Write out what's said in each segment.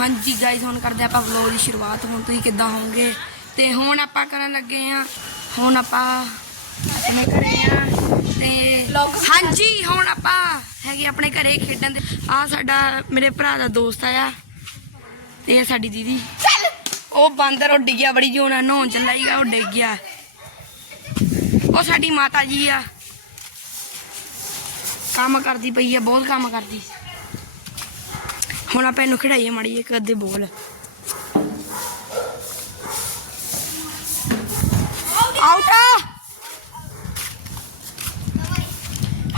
ਹਾਂਜੀ ਗਾਇਜ਼ ਹੁਣ ਕਰਦੇ ਆਪਾਂ ਵਲੌਗ ਦੀ ਸ਼ੁਰੂਆਤ। ਹੁਣ ਤੁਸੀਂ ਕਿੱਦਾਂ ਹੋਵੋਗੇ? ਤੇ ਹੁਣ ਆਪਾਂ ਕਰਨ ਲੱਗੇ ਆ ਹੁਣ ਆਪਾਂ ਆਪਣੇ ਘਰੇ ਆ ਤੇ ਹਾਂਜੀ, ਹੁਣ ਆਪਾਂ ਹੈਗੇ ਆਪਣੇ ਘਰੇ ਖੇਡਣ ਦੇ। ਆ ਸਾਡਾ ਮੇਰੇ ਭਰਾ ਦਾ ਦੋਸਤ ਆਇਆ ਤੇ ਇਹ ਸਾਡੀ ਦੀਦੀ। ਉਹ ਬਾਂਦਰ ਉਹ ਡਿੱਗਿਆ ਬੜੀ ਜੋਨਾ ਨਹਾਉਣ ਚੱਲਾ ਹੀਗਾ ਉਹ ਡਿੱਗ ਗਿਆ। ਉਹ ਸਾਡੀ ਮਾਤਾ ਜੀ ਆ। ਕੰਮ ਕਰਦੀ ਪਈ ਆ, ਬਹੁਤ ਕੰਮ ਕਰਦੀ। ਹੁਣ ਆਪਾਂ ਇਹਨੂੰ ਖਿਡਾਈਏ ਮਾੜੀ ਇੱਕ ਅੱਧੇ ਬੋਲ। ਆਊਟ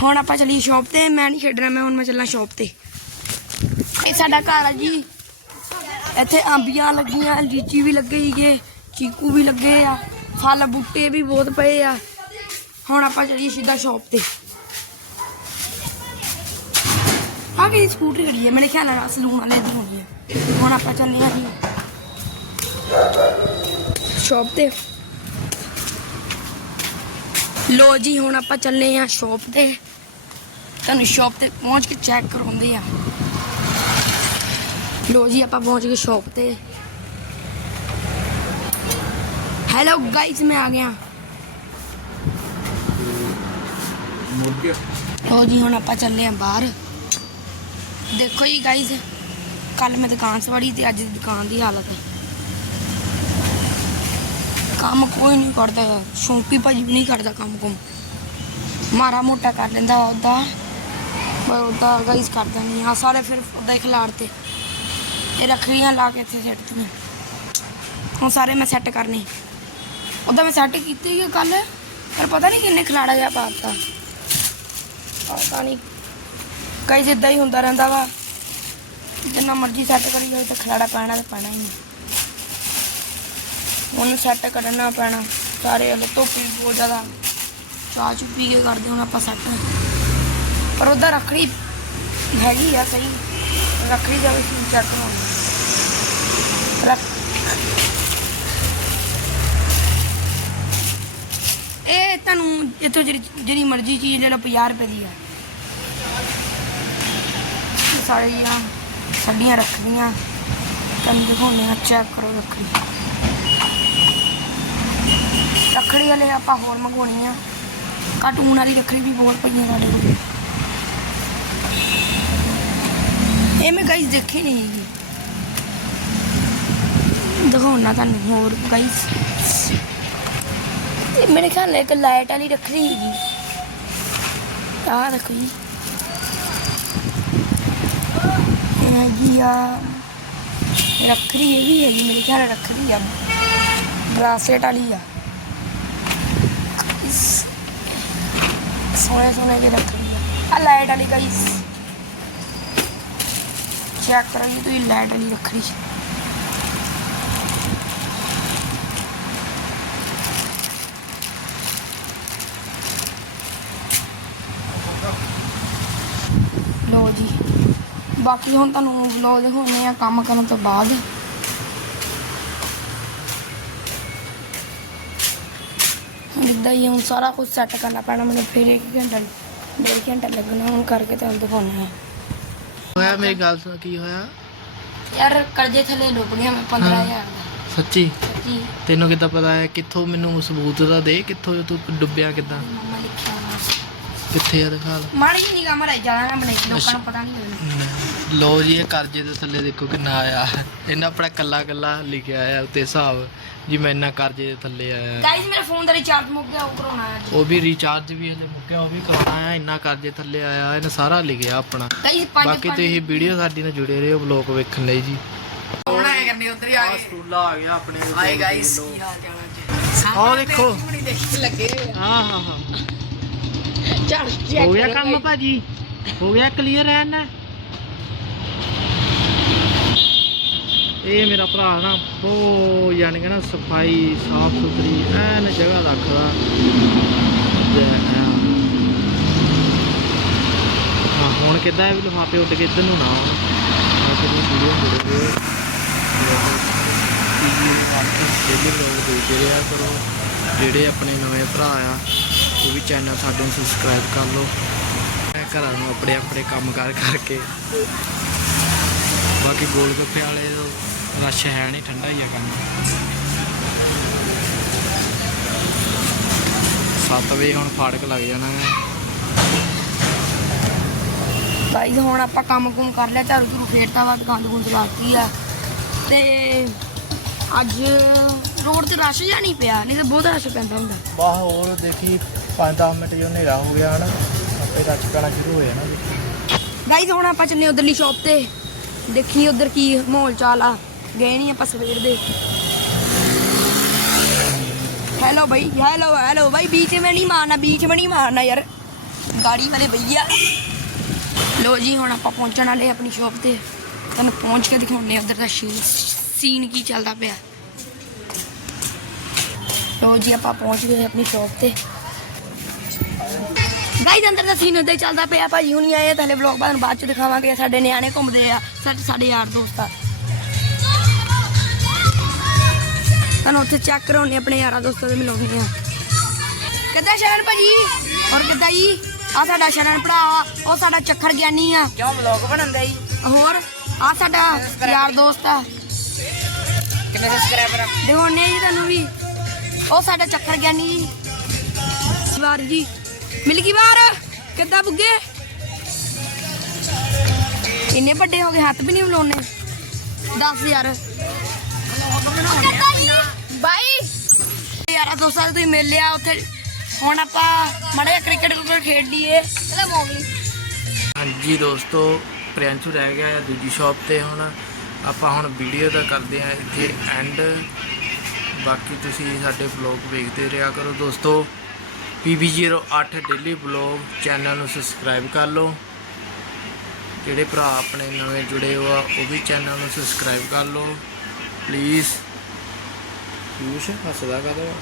ਹੁਣ ਆਪਾਂ ਚੱਲੀਏ ਸ਼ਾਪ ਤੇ, ਮੈਂ ਨਹੀਂ ਖੇਡਣਾ, ਮੈਂ ਹੁਣ ਮੈਂ ਚੱਲਾਂ ਸ਼ਾਪ ਤੇ। ਇਹ ਸਾਡਾ ਘਰ ਆ ਜੀ। ਇੱਥੇ ਅੰਬੀਆਂ ਲੱਗੀਆਂ ਲੀਚੀ ਵੀ ਲੱਗੇ ਹੀਗੇ ਚੀਕੂ ਵੀ ਲੱਗੇ ਆ, ਫਲ ਬੂਟੇ ਵੀ ਬਹੁਤ ਪਏ ਆ। ਹੁਣ ਆਪਾਂ ਚਲੀਏ ਸਿੱਧਾ ਸ਼ਾਪ ਤੇ। ਗਈ ਸਕੂਟਰੀ ਖੜੀ ਹੈ ਮੇਰੇ ਖਿਆਲ ਨਾਲ ਸਲੂਨ ਵਾਲੇ ਦੀ ਹੋਣੀ ਹੈ ਹੁਣ ਆਪਾਂ ਚੱਲੇ ਆ ਜੀ। ਸ਼ਾਪ ਤੇ। ਲੋ ਜੀ ਹੁਣ ਆਪਾਂ ਚੱਲੇ ਆ ਸ਼ਾਪ ਤੇ। ਤੁਹਾਨੂੰ ਸ਼ਾਪ ਤੇ ਪਹੁੰਚ ਕੇ ਚੈੱਕ ਕਰਾਉਂਦੇ ਆ। ਲੋ ਜੀ ਆਪਾਂ ਪਹੁੰਚ ਗਏ ਸ਼ਾਪ ਤੇ। ਹੈਲੋ ਗਾਇਸ ਮੈਂ ਆ ਗਿਆ। ਮੁਰਗੇ ਲੋ ਜੀ ਹੁਣ ਆਪਾਂ ਚੱਲੇ ਆ ਬਾਹਰ। ਦੇਖੋ ਜੀ ਗਾਇਸ ਕੱਲ ਮੈਂ ਦੁਕਾਨ ਸਵਾਰੀ ਤੇ ਅੱਜ ਦੀ ਦੁਕਾਨ ਦੀ ਹਾਲਤ ਕੰਮ ਕੋਈ ਨਹੀਂ ਕਰਦਾ ਸ਼ੌਂਕੀ ਭਾਜੀ ਵੀ ਨਹੀਂ ਕਰਦਾ ਕੰਮ ਕੁਮ। ਮਾਰਾ ਮੋਟਾ ਕਰ ਲੈਂਦਾ ਉਹਦਾ, ਪਰ ਉਹਦਾ ਗਾਇਸ ਕਰਦਾ ਨਹੀਂ ਆ ਸਾਰੇ ਫਿਰ ਉਹਦਾ ਹੀ ਖਿਲਾਰ ਤੇ। ਇਹ ਰੱਖੜੀਆਂ ਲਾ ਕੇ ਇੱਥੇ ਸਿੱਟਦੀਆਂ ਹੁਣ ਸਾਰੇ ਮੈਂ ਸੈੱਟ ਕਰਨੇ। ਉਹਦਾ ਮੈਂ ਸੈੱਟ ਕੀਤੀ ਹੀ ਕੱਲ ਪਰ ਪਤਾ ਨਹੀਂ ਕਿੰਨੇ ਖਿਲਾੜਾ ਜਿਹਾ ਪਾਤਾ ਪਤਾ ਨਹੀਂ। ਕਈ ਜਿੱਦਾਂ ਹੀ ਹੁੰਦਾ ਰਹਿੰਦਾ ਵਾ। ਜਿੰਨਾ ਮਰਜ਼ੀ ਸੈੱਟ ਕਰੀ ਜਾਓ ਤਾਂ ਖਲਾੜਾ ਪੈਣਾ ਤਾਂ ਪੈਣਾ ਹੀ ਨਹੀਂ ਉਹਨੂੰ ਸੈੱਟ ਕਰਨਾ ਪੈਣਾ। ਸਾਰੇ ਹਲੇ ਧੋਪੀ ਬਹੁਤ ਜ਼ਿਆਦਾ। ਚਾਹ ਚੁ ਪੀ ਕੇ ਕਰਦੇ ਹੁਣ ਆਪਾਂ ਸੈੱਟ ਪਰ ਉਹਦਾ ਰੱਖੜੀ ਹੈਗੀ ਆ ਸਹੀ। ਰੱਖੜੀ ਦਾ ਵੀ ਚੈੱਕ ਹੋਣਾ ਰੱਖ ਇਹ ਤੁਹਾਨੂੰ ਇੱਥੋਂ ਜਿਹੜੀ ਜਿਹੜੀ ਮਰਜ਼ੀ ਚੀਜ਼ ਲੈ ਲਓ 50 ਰੁਪਏ ਦੀ ਆ। ਸਾਰੀਆਂ ਸਾਡੀਆਂ ਰੱਖੜੀਆਂ ਤੁਹਾਨੂੰ ਦਿਖਾਉਂਦੇ ਆ ਚੈੱਕ ਕਰੋ ਰੱਖੜੀ। ਰੱਖੜੀ ਵਾਲੇ ਆਪਾਂ ਹੋਰ ਮੰਗਵਾਉਣੀ ਆ। ਕਾਰਟੂਨ ਵਾਲੀ ਰੱਖੜੀ ਵੀ ਬਹੁਤ ਪਈਆਂ ਸਾਡੇ ਕੋਲ। ਇਹ ਮੈਂ ਗਾਈਸ ਦੇਖੀ ਨਹੀਂ ਹੈਗੀ। ਦਿਖਾਉਣਾ ਤੁਹਾਨੂੰ ਹੋਰ ਗਾਈਸ ਮੇਰੇ ਖਿਆਲ ਇੱਕ ਲਾਈਟ ਵਾਲੀ ਰੱਖੜੀ ਹੈਗੀ। ਆਹ ਦੇਖੋ ਜੀ ਇਹ ਹੈਗੀ ਆ। ਰੱਖੜੀ ਇਹ ਵੀ ਹੈਗੀ, ਮੇਰੇ ਖਿਆਲ ਨਾਲ ਰੱਖੜੀ ਆ। ਬ੍ਰਾਸਲੇਟ ਵਾਲੀ ਆ। ਇਸ ਸੋਹਣੇ ਸੋਹਣੇ ਦੀ ਰੱਖੜੀ ਆ। ਆ ਲਾਈਟ ਵਾਲੀ ਗਾਈਸ ਚੈੱਕ ਕਰੋ ਜੀ, ਤੁਸੀਂ ਲਾਈਟ ਵਾਲੀ ਰੱਖੜੀ। ਲੋ ਜੀ। ਬਾਕੀ ਹੁਣ ਤੁਹਾਨੂੰ ਵਲੌਗ ਦਿਖਾਉਣੇ ਆ ਕੰਮ ਕਰਨ ਤੋਂ ਬਾਅਦ। ਇੱਦਾਂ ਹੀ ਹੁਣ ਸਾਰਾ ਕੁਝ ਸੈੱਟ ਕਰਨਾ ਪੈਣਾ ਮੈਨੂੰ ਫਿਰ ਇੱਕ ਘੰਟਾ ਡੇਢ ਘੰਟਾ ਲੱਗਣਾ ਹੁਣ ਕਰਕੇ ਤੁਹਾਨੂੰ ਦਿਖਾਉਣਾ ਹੈ। ਹੋਇਆ? ਮੇਰੀ ਗੱਲ ਸੁਣ ਕੀ ਹੋਇਆ? ਯਾਰ ਕਰਜ਼ੇ ਥੱਲੇ ਡੁੱਬ ਗਿਆ ਮੈਂ 15000 ਦਾ। ਸੱਚੀ? ਸੱਚੀ। ਤੈਨੂੰ ਕਿੱਦਾਂ ਪਤਾ ਹੈ? ਕਿੱਥੋਂ ਮੈਨੂੰ ਸਬੂਤ ਦਾ ਦੇ? ਕਿੱਥੋਂ ਤੂੰ ਡੁੱਬਿਆ ਕਿੱਦਾਂ? ਮੰਮਾ ਲਿਖਿਆ ਹੋਇਆ। ਕਿੱਥੇ ਆ ਦਿਖਾ ਲੈ ਮਾੜੀ ਜਿਹੀ ਨਿਗਾਹ ਮਾਰਾ ਨਾ ਬਣਾਈ ਲੋਕਾਂ ਨੂੰ ਪਤਾ ਨਹੀਂ ਲੱਗਣਾ ਲੋ ਜੀ ਇਹ ਕਰਜ਼ੇ ਦੇ ਥੱਲੇ ਦੇਖੋ ਕਿੰਨਾ ਆਇਆ। ਇਹਨਾਂ ਆਪਣਾ ਕੱਲਾ ਕੱਲਾ ਲਿਖਿਆ ਆ ਉੱਤੇ ਹਿਸਾਬ ਜੀ ਮੈਂ ਇੰਨਾ ਕਰਜ਼ੇ ਦੇ ਥੱਲੇ ਆਇਆ। ਗਾਇਸ ਮੇਰੇ ਫੋਨ ਦਾ ਰਿਚਾਰਜ ਮੁੱਕ ਗਿਆ ਉਹ ਕਰਾਉਣਾ ਹੈ ਉਹ ਵੀ ਰੀਚਾਰਜ ਵੀ ਹਲੇ ਮੁੱਕਿਆ ਉਹ ਵੀ ਕਰਾਉਣਾ ਆ ਇੰਨਾ ਕਰਜ਼ੇ ਥੱਲੇ ਆਇਆ ਇਹਨੇ ਸਾਰਾ ਲਿਖਿਆ ਆਪਣਾ। ਗਾਇਸ ਪੰਜ ਬਾਕੀ ਤੇ ਇਹ ਵੀਡੀਓ ਸਾਡੀ ਨਾਲ ਜੁੜੇ ਰਹੋ ਬਲੌਗ ਵੇਖਣ ਲਈ ਜੀ। ਆਉਣਾ ਹੈ ਕਰਨੇ ਉਧਰ ਆ ਆ ਸਕੂਲਾ ਆ ਗਿਆ ਆਪਣੇ ਹਾਏ ਗਾਇਸ ਕੀ ਹਾਲ ਚਾਲ ਹੈ ਆਹ ਦੇਖੋ। ਬੜੀ ਦੇਖ ਲੱਗੇ ਹਾਂ ਹਾਂ ਹਾਂ। ਚੱਲ ਹੋ ਗਿਆ ਕੰਮ ਭਾਜੀ? ਹੋ ਗਿਆ ਕਲੀਅਰ ਹੈ ਨਾ ਇਹ ਮੇਰਾ ਭਰਾ ਨਾ ਬਹੁਤ ਯਾਨੀ ਕਿ ਨਾ ਸਫ਼ਾਈ ਸਾਫ਼ ਸੁਥਰੀ ਐਨ ਜਗ੍ਹਾ ਰੱਖਦਾ। ਹੈ। ਹੁਣ ਕਿੱਦਾਂ ਵੀ ਲਿਫਾਫੇ ਉੱਡ ਕੇ ਇੱਧਰ ਨੂੰ ਨਾ ਆਉਣ। ਮੈਂ ਤੁਹਾਨੂੰ ਵੀਡੀਓ ਮਿਲ ਗਏ ਡੇਲੀ ਲੋਕ ਦੇਖਦੇ ਰਿਹਾ ਕਰੋ। ਜਿਹੜੇ ਆਪਣੇ ਨਵੇਂ ਭਰਾ ਆ ਉਹ ਵੀ ਚੈਨਲ ਸਾਡੇ ਨੂੰ ਸਬਸਕ੍ਰਾਈਬ ਕਰ ਲਓ। ਮੈਂ ਘਰਾਂ ਨੂੰ ਆਪਣੇ ਆਪਣੇ ਕੰਮ ਕਾਰ ਕਰਕੇ। ਬਾਕੀ ਗੋਲ ਗੱਪੇ ਵਾਲੇ ਰਸ਼ ਹੈ ਨਹੀਂ, ਠੰਡਾ ਹੀ ਆ ਕੰਮ। 7 ਵਜੇ ਹੁਣ ਫਾੜਕ ਲੱਗ ਜਾਣਾ ਹੈ। ਗਾਈਜ਼ ਹੁਣ ਆਪਾਂ ਕੰਮ ਕੁਮ ਕਰ ਲਿਆ ਝਾੜੂ ਝੂੜੂ ਫੇਰਤਾ ਵਾ ਗੰਦ ਗੁੰਦ ਲਾਤੀ ਆ। ਤੇ ਅੱਜ ਰੋਡ ਤੇ ਰਸ਼ ਜਾਂ ਨਹੀਂ ਪਿਆ ਨਹੀਂ ਤਾਂ ਬਹੁਤ ਰਸ਼ ਪੈਂਦਾ ਹੁੰਦਾ ਬਾਹ ਹੋਰ ਦੇਖੀ 5-10 ਮਿੰਟ ਜੋ ਹਨੇਰਾ ਹੋ ਗਿਆ ਹਨ ਆਪੇ ਰੱਛ ਪੈਣਾ ਸ਼ੁਰੂ ਹੋ ਜਾਣਾ ਜੀ ਗਾਈਜ਼ ਹੁਣ ਆਪਾਂ ਚੱਲੇ ਉਧਰਲੀ ਸ਼ਾਪ ਤੇ ਦੇਖੀ ਉਧਰ ਕੀ ਮਾਹੌਲ ਚਾਲ ਆ ਗਏ ਨਹੀਂ ਆਪਾਂ ਸਵੇਰ ਦੇ हेलो भाई हेलो हेलो भाई बीच में नहीं मारना बीच में नहीं मारना यार गाड़ी वाले भैया ਲੋ ਜੀ ਹੁਣ ਆਪਾਂ ਪਹੁੰਚਣ ਵਾਲੇ ਆਪਣੀ ਸ਼ਾਪ ਤੇ ਤੁਹਾਨੂੰ ਪਹੁੰਚ ਕੇ ਦਿਖਾਉਂਦੇ ਆ ਉਧਰ ਦਾ ਸੀਨ ਕੀ ਚੱਲਦਾ ਪਿਆ ਲੋ ਜੀ ਆਪਾਂ ਪਹੁੰਚ ਗਏ ਆਪਣੀ ਸ਼ਾਪ ਤੇ। ਗਾਈਜ਼ ਅੰਦਰ ਦਾ ਸੀਨ ਉੱਤੇ ਚੱਲਦਾ ਪਿਆ ਭਾਜੀ ਹੁਣੀ ਆਏ ਪਹਿਲੇ ਵਲੌਗ ਬਾਅਦ ਬਾਅਦ ਚ ਦਿਖਾਵਾਂਗੇ ਸਾਡੇ ਨਿਆਣੇ ਘੁੰਮਦੇ ਆ ਸਾਡੇ ਸਾਡੇ ਯਾਰ ਦੋਸਤ ਆ। ਤੁਹਾਨੂੰ ਉੱਥੇ ਚੈੱਕ ਕਰਾਉਣੇ ਆਪਣੇ ਯਾਰਾਂ ਦੋਸਤਾਂ ਦੇ ਮਿਲਾਉਣੇ ਆ। ਕਿੱਦਾਂ ਸ਼ਰਨ ਭਾਜੀ? ਔਰ ਕਿੱਦਾਂ ਜੀ? ਆ ਸਾਡਾ ਸ਼ਰਨ ਭਰਾ ਉਹ ਸਾਡਾ ਚੱਖਰ ਗਿਆਨੀ ਆ। ਕਿਉਂ ਵਲੌਗ ਬਣਾਉਂਦਾ ਜੀ? ਹੋਰ ਆ ਸਾਡਾ ਯਾਰ ਦੋਸਤ ਆ। ਕਿੰਨੇ ਸਬਸਕ੍ਰਾਈਬਰ ਆ? ਦਿਖਾਉਣੇ ਜੀ ਤੁਹਾਨੂੰ ਵੀ। ਉਹ ਸਾਡਾ ਚੱਕਰ ਗਿਆਨੀ ਜੀ। ਵਾਰ ਜੀ। ਮਿਲ ਗਈ ਵਾਰ ਕਿੱਦਾਂ ਬੁੱਗੇ? ਇੰਨੇ ਵੱਡੇ ਹੋ ਗਏ, ਹੱਥ ਵੀ ਨਹੀਂ ਮਿਲਾਉਣੇ। 10000 ਬਾਈ। ਯਾਰਾ ਦੋਸਤਾਂ ਤੁਸੀਂ ਮਿਲ ਲਿਆ, ਉੱਥੇ ਹੁਣ ਆਪਾਂ ਮੜੇ ਕ੍ਰਿਕਟ ਕ੍ਰਿਕਟ ਖੇਡ ਲਈਏ। ਹਾਂਜੀ ਦੋਸਤੋ, ਪ੍ਰਿਆੰਸ਼ੂ ਰਹਿ ਗਿਆ ਹੈ ਦੂਜੀ ਸ਼ਾਪ ਤੇ ਹੁਣ। ਆਪਾਂ ਹੁਣ ਵੀਡੀਓ ਦਾ ਕਰਦੇ ਆ ਇੱਥੇ ਐਂਡ ਬਾਕੀ ਤੁਸੀਂ ਸਾਡੇ ਵਲੌਗ ਵੇਖਦੇ ਰਿਹਾ ਕਰੋ ਦੋਸਤੋ। PB08 ਡੇਲੀ ਵਲੌਗ ਚੈਨਲ ਨੂੰ ਸਬਸਕ੍ਰਾਈਬ ਕਰ ਲਓ। ਜਿਹੜੇ ਭਰਾ ਆਪਣੇ ਨਵੇਂ ਜੁੜੇ ਹੋ ਆ, ਉਹ ਵੀ ਚੈਨਲ ਨੂੰ ਸਬਸਕ੍ਰਾਈਬ ਕਰ ਲਓ। ਪਲੀਜ਼ ਪੀਊਸ਼ ਹੱਸਦਾ ਕਰੋ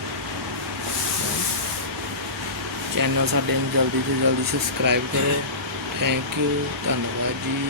ਚੈਨਲ ਸਾਡੇ ਨੂੰ ਜਲਦੀ ਤੋਂ ਜਲਦੀ ਸਬਸਕ੍ਰਾਈਬ ਕਰੋ। ਥੈਂਕ ਯੂ ਧੰਨਵਾਦ ਜੀ।